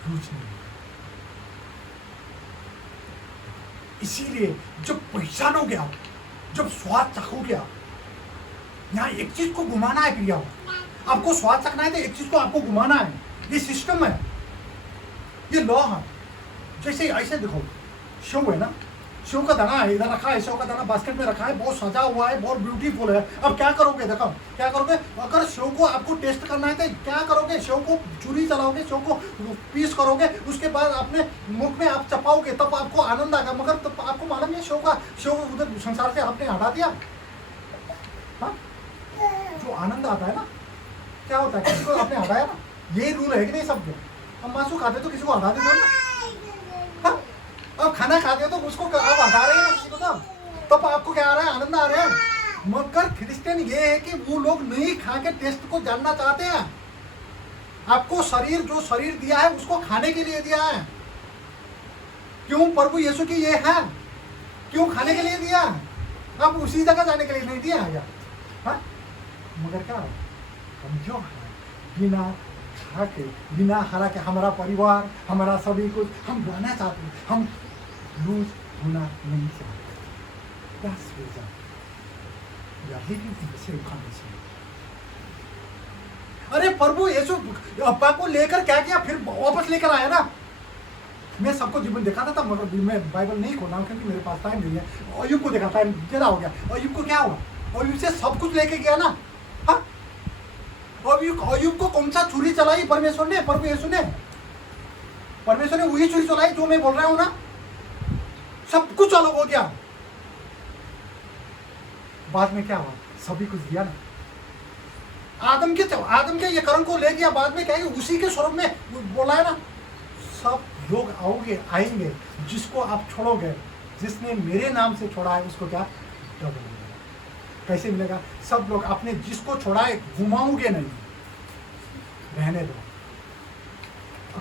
रूज नहीं। इसीलिए जब पहचानोगे आप, जब स्वाद चखोगे आप, यहाँ एक चीज को घुमाना है प्रिया, आपको स्वाद चखना है तो एक चीज को आपको घुमाना है। ये सिस्टम है, ये लॉ है। जैसे ऐसे देखो, शो है ना, शो का दाना है, इधर रखा है, शो का दाना बास्केट में रखा है, बहुत सजा हुआ है, बहुत ब्यूटीफुल है। अब क्या करोगे? देखो क्या करोगे, अगर शो को आपको टेस्ट करना है तो क्या करोगे? शो को चुरी चलाओगे, शो को पीस करोगे, उसके बाद अपने मुख में आप चपाओगे, तब आपको आनंद आएगा। मगर तब आपको मालूम है शो उधर संसार से आपने हटा दिया। हाँ, जो आनंद आता है ना, क्या होता है, किसी को आपने हटाया ना, ये रूल है कि नहीं सबके? हम मांसू खाते तो किसी को हटा देते हो ना। हाँ? अब खाना खाते हो तो उसको आप हटा रहे हैं किसी को, तब आपको क्या आ रहा है? आनंद आ रहा है। मगर क्रिश्चियन ये है कि वो लोग नहीं खा के टेस्ट को जानना चाहते हैं। आपको शरीर, जो शरीर दिया है उसको खाने के लिए दिया है। क्यों? प्रभु यीशु की ये है, क्यों खाने के लिए दिया? आप उसी जगह जाने के लिए नहीं दिया है क्या? हाँ? मगर क्या हम जो है बिना खा के, बिना हरा के, हमारा परिवार, हमारा सभी कुछ हम रहना चाहते हैं, हम लूज होना नहीं चाहते। That's reason we are living in the same condition. अरे प्रभु यीशु अब्बा को लेकर क्या किया, फिर वापस लेकर आया ना। मैं सबको जीवन दिखाता था, मगर मैं बाइबल नहीं खोला क्योंकि मेरे पास टाइम नहीं है। अय्यूब को देखा, टाइम ज़्यादा हो गया। अय्यूब को क्या हुआ? अय्यूब से सब कुछ लेके गया ना। हाँ, अय्यूब को कौन सा छुरी चलाई? परमेश्वर ने, प्रभु यीशु ने। परमेश्वर ने वही छुरी चलाई जो मैं बोल रहा हूँ ना। सब कुछ अलग हो गया। बाद में क्या हुआ? सभी कुछ दिया ना। आदम के ये कर्म को ले गया, बाद में क्या है, उसी के स्वरूप में बोला है ना, सब लोग आएंगे जिसको आप छोड़ोगे, जिसने मेरे नाम से छोड़ा है उसको क्या डबल मिलेगा। कैसे मिलेगा? सब लोग अपने जिसको छोड़ा है घुमाओगे नहीं, रहने दो,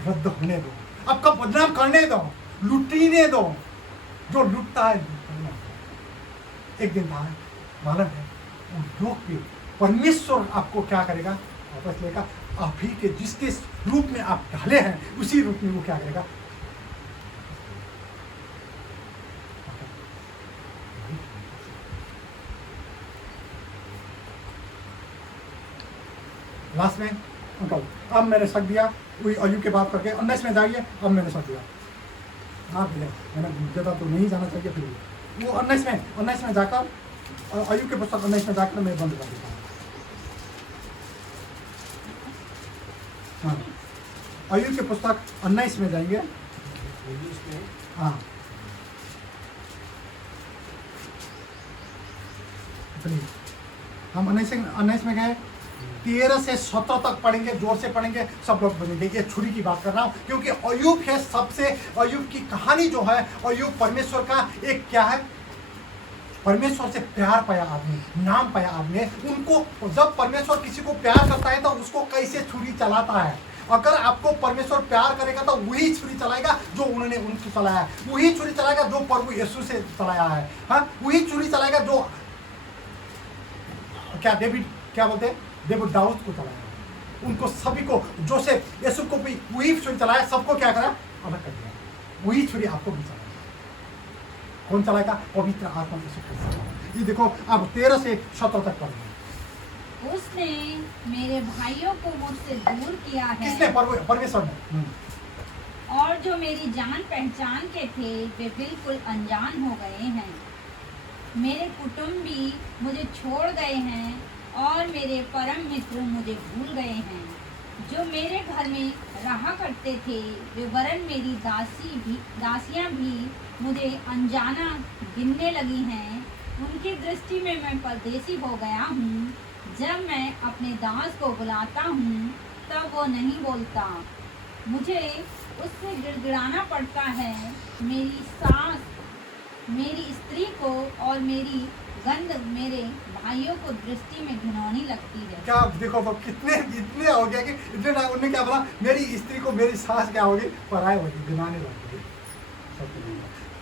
रद्द होने दो, आपका बदनाम करने दो, लुटने दो। जो लुटता है एक दिन था, मालूम है, लोग भी परमेश्वर आपको क्या करेगा? वापस लेगा। आप ही के जिसके रूप में आप ढाले हैं उसी रूप में वो क्या करेगा? लास्ट में अंकल, अब मैंने शक दिया, वही अय्यूब के बात करके 19 में जाइए। अब मैंने शक दिया, हाँ भैया, मैंने ज़्यादा तो नहीं जाना चाहिए। फिर वो 19 में जाकर, अय्यूब के पुस्तक 19 में जाकर मैं बंद कर देता हूँ। हाँ, अय्यूब के पुस्तक 19 में जाएंगे। हाँ, हम 19 में गए, 13 से 17 तक पढ़ेंगे, जोर से पढ़ेंगे, सब लोग बनेंगे। ये छुरी की बात कर रहा हूँ क्योंकि अय्यूब है सबसे, अय्यूब की कहानी जो है, अय्यूब परमेश्वर का एक क्या है, परमेश्वर से प्यार पाया आदमी, नाम पाया आदमी। उनको जब परमेश्वर किसी को प्यार करता है तो उसको कैसे छुरी चलाता है। अगर आपको परमेश्वर प्यार करेगा तो वही छुरी चलाएगा जो उन्होंने उनको चलाया है, वही छुरी चलाएगा जो प्रभु यीशु से चलाया है। हाँ, वही छुरी चलाएगा जो क्या डेविड, क्या बोलते हैं, डेविड दाऊद को चलाया, उनको सभी को, जोसेफ, यीशु को भी वही छुरी चलाया। सबको क्या करा? अलग कर दिया। वही छुरी आपको भी चलाएगा। कौन चलाएगा? पवित्र आत्मा यीशु ख्रीस्त। ये देखो, अब 13 से 17 तक पढ़ेंगे। उसने मेरे भाइयों को मुझसे दूर किया है किसने? परमेश्वर ने। और जो मेरी जान पहचान के थे वे बिल्कुल अनजान हो गए हैं। मेरे कुटुंबी मुझे छोड़ गए हैं और मेरे परम मित्र मुझे भूल गए हैं। जो मेरे घर में रहा करते थे वे वरन मेरी दासियां भी मुझे अनजाना गिनने लगी हैं। उनकी दृष्टि में मैं परदेसी हो गया हूँ। जब मैं अपने दास को बुलाता हूँ तब वो नहीं बोलता। मुझे उससे गिड़गिड़ाना पड़ता है। मेरी सास मेरी स्त्री को और मेरी गंध मेरे भाइयों को दृष्टि में घिनौनी लगती है। क्या देखो तो इतने हो गया कि इतने ना उन्होंने क्या बोला, मेरी स्त्री को मेरी सास क्या होगी, पराय होगी, गिनाने लगती है।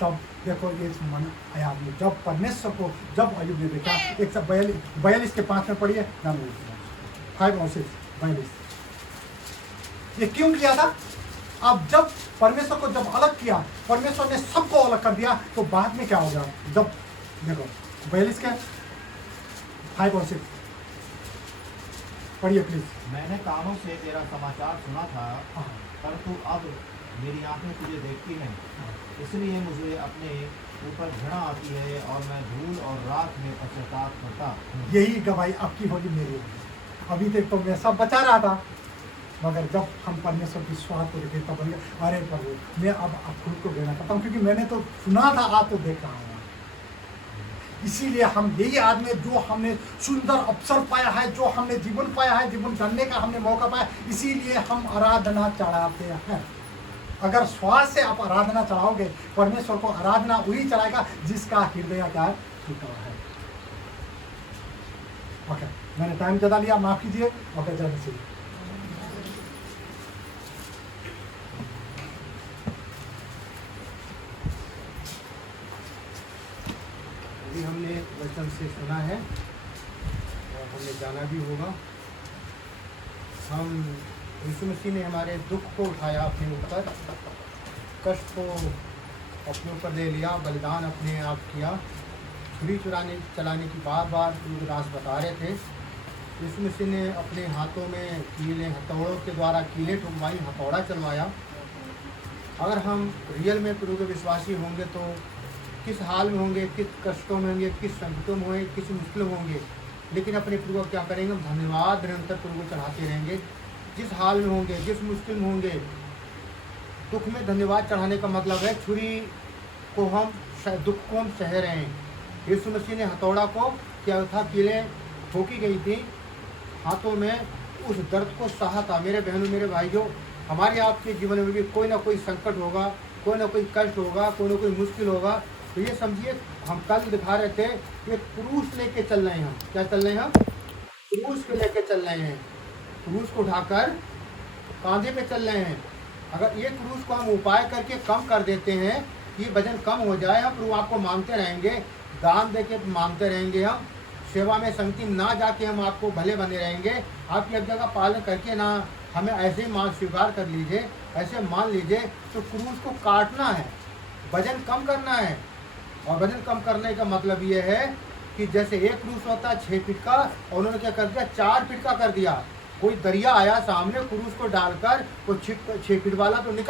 तब देखो ये मन आया आदमी, जब परमेश्वर को जब अयुब ने देखा, 142 के 5 में पढ़िए, 5 और 6 42। ये क्यों किया था? अब जब परमेश्वर को जब अलग किया, परमेश्वर ने सबको अलग कर दिया, तो बाद में क्या हो गया? जब देखो 42 के 5 और 6 पढ़िए प्लीज। मैंने कानों से तेरा समाचार सुना था, हाँ, परंतु अब मेरी आंखें तुझे देखती हैं, इसलिए मुझे अपने ऊपर घृणा आती है और मैं धूल और राख में पश्चाताप करता हूँ। यही गवाही आपकी होगी, मेरी होगी। अभी तक तो मैं सब बचा रहा था, मगर जब हम परमेश्वर की स्वाद को देखे तब अरे प्रभु, मैं अब खुद को देना चाहता हूँ, क्योंकि मैंने तो सुना था, आज तो देख रहा हूँ। इसीलिए हम यही आदमी, जो हमने सुंदर अवसर पाया है, जो हमने जीवन पाया है, जीवन जानने का हमने मौका पाया, इसीलिए हम आराधना चढ़ाते हैं। अगर श्वास से आप आराधना चढ़ाओगे, परमेश्वर को आराधना वही चढ़ाएगा जिसका हृदय क्या टूटा है। ओके, मैंने टाइम ज़्यादा लिया, माफ कीजिए। ओके, जल्दी से अभी हमने वचन से सुना है और हमने जाना भी होगा। हम यीशु मसीह ने हमारे दुख को उठाया अपने ऊपर, कष्ट को अपने ऊपर ले लिया, बलिदान अपने आप किया। छुरी चलाने की बार बार दास बता रहे थे। यीशु मसीह ने अपने हाथों में कीले, हथौड़ों के द्वारा कीले ठुकवाई, हथौड़ा चलवाया। अगर हम रियल में प्रभु के विश्वासी होंगे तो किस हाल में होंगे, किस कष्टों में होंगे, किस संकटों में होंगे, किस मुश्किलों में होंगे, लेकिन अपने प्रभु को क्या करेंगे? हम धन्यवाद निरंतर प्रभु को चढ़ाते रहेंगे। जिस हाल में होंगे, जिस मुश्किल में होंगे, दुख में धन्यवाद चढ़ाने का मतलब है छुरी को हम दुख को हम सह रहे हैं। यीशु मसीह ने हथौड़ा को क्या था, कीलें ठोकी गई थी हाथों में, उस दर्द को सहा था। मेरे बहनों, मेरे भाइयों, हमारे आपके जीवन में भी कोई ना कोई संकट होगा, कोई ना कोई कष्ट होगा, कोई ना कोई मुश्किल होगा। तो ये समझिए, हम कल दिखा रहे थे, ये क्रूस लेके चल रहे हैं। हम क्या चल रहे हैं? हम क्रूस को लेके चल रहे हैं। क्रूस को उठाकर कांधे पे चल रहे हैं। अगर ये क्रूस को हम उपाय करके कम कर देते हैं, ये वजन कम हो जाए, हम प्रभु आपको मांगते रहेंगे, दान दे के मांगते रहेंगे, हम सेवा में संगति ना जाके हम आपको भले बने रहेंगे। आप एक जगह पालन करके ना हमें ऐसे ही मान स्वीकार कर लीजिए, ऐसे मान लीजिए। तो क्रूस को काटना है, वजन कम करना है। और वजन कम करने का मतलब ये है कि जैसे एक क्रूस होता है 6 फीट का, और उन्होंने क्या कर दिया? 4 फीट का कर दिया। कोई दरिया आया सामने, क्रूस को डालकर वो 6 फीट वाला तो निकल